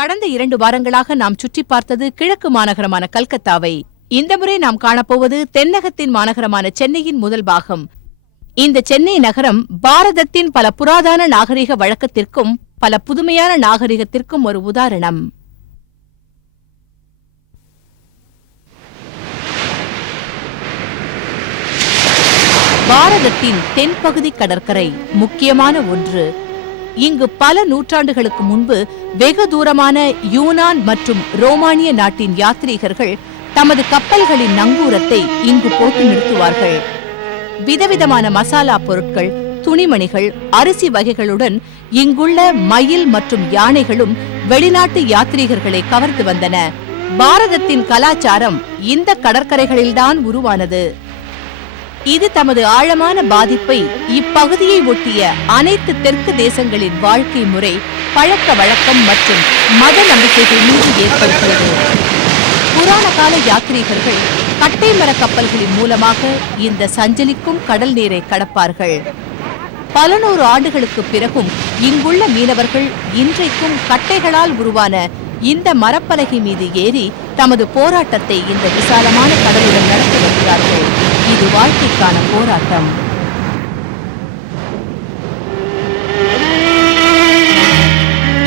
கடந்த 2 வாரங்களாக நாம் சுற்றி பார்த்தது கிழக்கு மாநகரமான கல்கத்தாவை. இந்த முறை நாம் காணப்போவது தென்னகத்தின் மாநகரமான சென்னையின் முதல் பாகம். இந்த சென்னை நகரம் பாரதத்தின் பல புராதன நாகரிக வழக்கத்திற்கும் பல புதுமையான நாகரிகத்திற்கும் ஒரு உதாரணம். பாரதத்தின் தென்பகுதி கடற்கரை முக்கியமான ஒன்று. இங்கு பல நூற்றாண்டுகளுக்கு முன்பு வெகு தூரமான யூனான் மற்றும் ரோமானிய நாட்டின் யாத்ரீகர்கள் தமது கப்பல்களின் நங்கூரத்தை இங்கு போட்டு நிறுத்துவார்கள். விதவிதமான மசாலா பொருட்கள், துணிமணிகள், அரிசி வகைகளுடன் இங்குள்ள மயில் மற்றும் யானைகளும் வெளிநாட்டு யாத்ரீகர்களை கவர்ந்து வந்தன. பாரதத்தின் கலாச்சாரம் இந்த கடற்கரைகளில்தான் உருவானது. இது தமது ஆழமான பாதிப்பை இப்பகுதியை ஒட்டிய அனைத்து தெற்கு தேசங்களின் வாழ்க்கை முறை, பழக்க வழக்கம் மற்றும் மத நம்பிக்கைகள் மீது ஏற்படுகிறது. புராண கால யாத்ரீகர்கள் கட்டை மர கப்பல்களின் மூலமாக இந்த சஞ்சலிக்கும் கடல் நீரை கடப்பார்கள். பல நூறு ஆண்டுகளுக்கு பிறகும் இங்குள்ள மீனவர்கள் இன்றைக்கும் கட்டைகளால் உருவான இந்த மரப்பலகை மீது ஏறி தமது போராட்டத்தை இந்த விசாலமான கடலுடன் நடத்தி வருகிறார்கள். இது வாழ்க்கைக்கான போராட்டம்.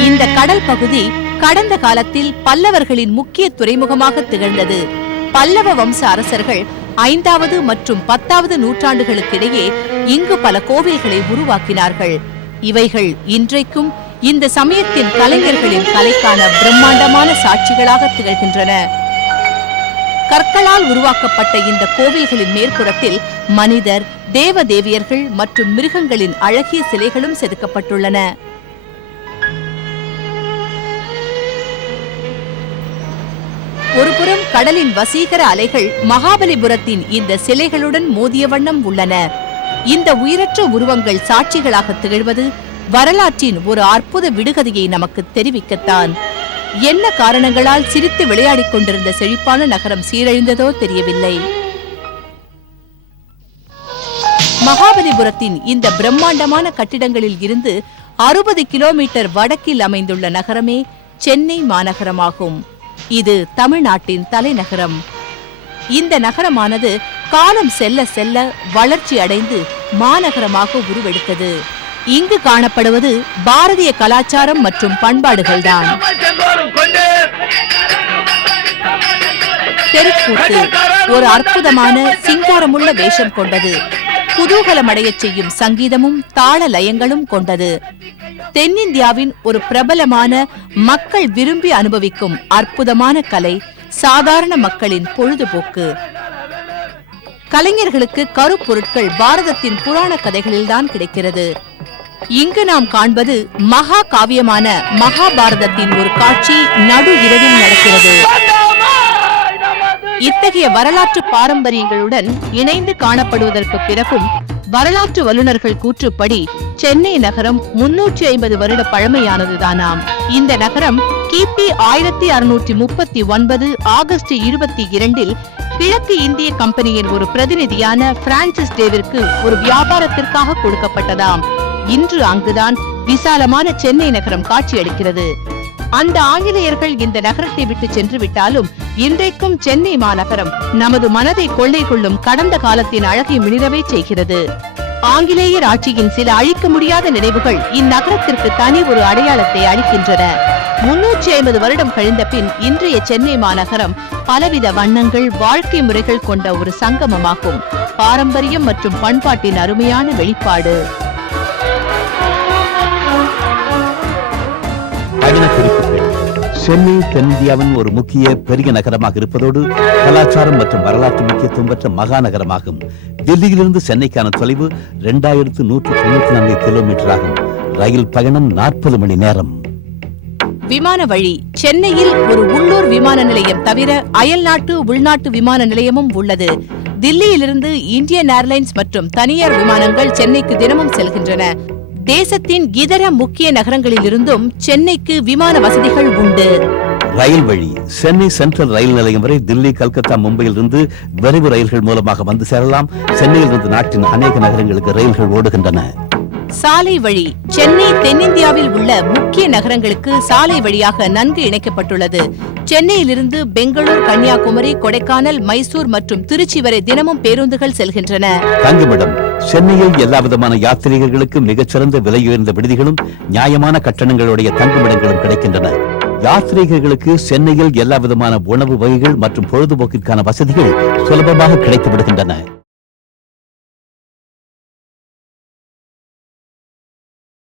இந்த கடல் பகுதி கடந்த காலத்தில் பல்லவர்களின் முக்கிய துறைமுகமாக திகழ்ந்தது. பல்லவ வம்ச அரசர்கள் 5வது மற்றும் 10வது நூற்றாண்டுகளுக்கிடையே இங்கு பல கோவில்களை உருவாக்கினார்கள். இவைகள் இன்றைக்கும் இந்த சமயத்தின் கலைஞர்களின் கலைக்கான பிரம்மாண்டமான சாட்சிகளாக திகழ்கின்றன. கற்களால் உருவாக்கப்பட்ட இந்த கோவில்களின் மேற்புறத்தில் மனிதர், தேவதேவியர்கள் மற்றும் மிருகங்களின் அழகிய சிலைகளும் செதுக்கப்பட்டுள்ளன. ஒருபுறம் கடலின் வசீகர அலைகள் மகாபலிபுரத்தின் இந்த சிலைகளுடன் மோதிய வண்ணம் உள்ளன. இந்த உயிரற்ற உருவங்கள் சாட்சிகளாக திகழ்வது வரலாற்றின் ஒரு அற்புத விடுகதையை நமக்கு தெரிவிக்கத்தான். என்ன காரணங்களால் சிரித்து விளையாடிக் கொண்டிருந்த செழிப்பான நகரம் சீரழிந்ததோ தெரியவில்லை. மகாபலிபுரத்தின் இந்த பிரம்மாண்டமான கட்டிடங்களில் இருந்து 60 கிலோமீட்டர் வடக்கில் அமைந்துள்ள நகரமே சென்னை மாநகரமாகும். இது தமிழ்நாட்டின் தலைநகரம். இந்த நகரமானது காலம் செல்ல செல்ல வளர்ச்சி அடைந்து மாநகரமாக உருவெடுத்தது. இங்கு காணப்படுவது பாரதிய கலாச்சாரம் மற்றும் பண்பாடுகள்தான். தெருக்கூத்து ஒரு அற்புதமான சிங்காரமுள்ள வேஷம் கொண்டது. குதூகலமடைய செய்யும் சங்கீதமும் தாள லயங்களும் கொண்டது. தென்னிந்தியாவின் ஒரு பிரபலமான, மக்கள் விரும்பி அனுபவிக்கும் அற்புதமான கலை, சாதாரண மக்களின் பொழுதுபோக்கு. கலைஞர்களுக்கு கருப்பொருட்கள் பாரதத்தின் புராண கதைகளில்தான் கிடைக்கிறது. இங்கு நாம் காண்பது மகா காவியமான மகாபாரதத்தின் ஒரு காட்சி நடு இரவில் நடக்கிறது. இத்தகைய வரலாற்று பாரம்பரியங்களுடன் இணைந்து காணப்படுவதற்கு பிறகும் வரலாற்று வல்லுநர்கள் கூற்றுப்படி சென்னை நகரம் 350 வருட பழமையானதுதானாம். இந்த நகரம் கிபி 1639 ஆகஸ்ட் 22 கிழக்கு இந்திய கம்பெனியின் ஒரு பிரதிநிதியான பிரான்சிஸ் டேவிற்கு ஒரு வியாபாரத்திற்காக கொடுக்கப்பட்டதாம். இன்று அங்குதான் விசாலமான சென்னை நகரம் காட்சியளிக்கிறது. அந்த ஆங்கிலேயர்கள் இந்த நகரத்தை விட்டு சென்று விட்டாலும் இன்றைக்கும் சென்னை மாநகரம் நமது மனதை கொள்ளை கொள்ளும் கடந்த காலத்தின் அழகை மிளிரவே செய்கிறது. ஆங்கிலேயர் ஆட்சியின் சில அழிக்க முடியாத நினைவுகள் இந்நகரத்திற்கு தனி ஒரு அடையாளத்தை அளிக்கின்றன. 350 வருடம் கழிந்த பின் இன்றைய சென்னை மாநகரம் பலவித வண்ணங்கள், வாழ்க்கை முறைகள் கொண்ட ஒரு சங்கமமாகும். பாரம்பரியம் மற்றும் பண்பாட்டின் அருமையான வெளிப்பாடு. சென்னை தென்னிந்தியாவின் ஒரு முக்கிய பெரிய நகரமாக இருப்பதோடு கலாச்சாரம் மற்றும் வரலாற்று முக்கியத்துவம் பெற்ற மகாநகரமாகும். டெல்லியிலிருந்து சென்னைக்கான தொலைவு 2194 கிலோமீட்டர் ஆகும். ரயில் பயணம் 40 மணி நேரம். விமான வழி. சென்னையில் ஒரு உள்ளூர் விமான நிலையம் தவிர அயல்நாட்டு, உள்நாட்டு விமான நிலையமும் உள்ளது. தில்லியிலிருந்து இந்தியன் ஏர்லைன்ஸ் மற்றும் தனியார் விமானங்கள் சென்னைக்கு தினமும் செல்கின்றன. தேசத்தின் இதர முக்கிய நகரங்களிலிருந்தும் சென்னைக்கு விமான வசதிகள் உண்டு. ரயில் வழி. சென்னை சென்ட்ரல் ரயில் நிலையம் வரை தில்லி, கல்கத்தா, மும்பையில் இருந்து விரைவு ரயில்கள் மூலமாக வந்து சேரலாம். சென்னையில் இருந்து நாட்டின் அநேக நகரங்களுக்கு ரயில்கள் ஓடுகின்றன. சாலை வழி சென்னை தென்னிந்தியாவில் உள்ள முக்கிய நகரங்களுக்கு சாலை வழியாக நன்கு இணைக்கப்பட்டுள்ளது. சென்னையிலிருந்து பெங்களூர், கன்னியாகுமரி, கொடைக்கானல், மைசூர் மற்றும் திருச்சி வரை தினமும் பேருந்துகள் செல்கின்றன. தங்குமிடம் சென்னையில் எல்லாவிதமான யாத்ரீகர்களுக்கு மிகச்சிறந்த விலையுயர்ந்த விடுதிகளும் நியாயமான கட்டணங்களுடைய தங்குமிடங்களும் கிடைக்கின்றன. யாத்ரீகர்களுக்கு சென்னையில் எல்லாவிதமான உணவு வகைகள் மற்றும் பொழுதுபோக்கிற்கான வசதிகள் சுலபமாக கிடைத்து விடுகின்றன.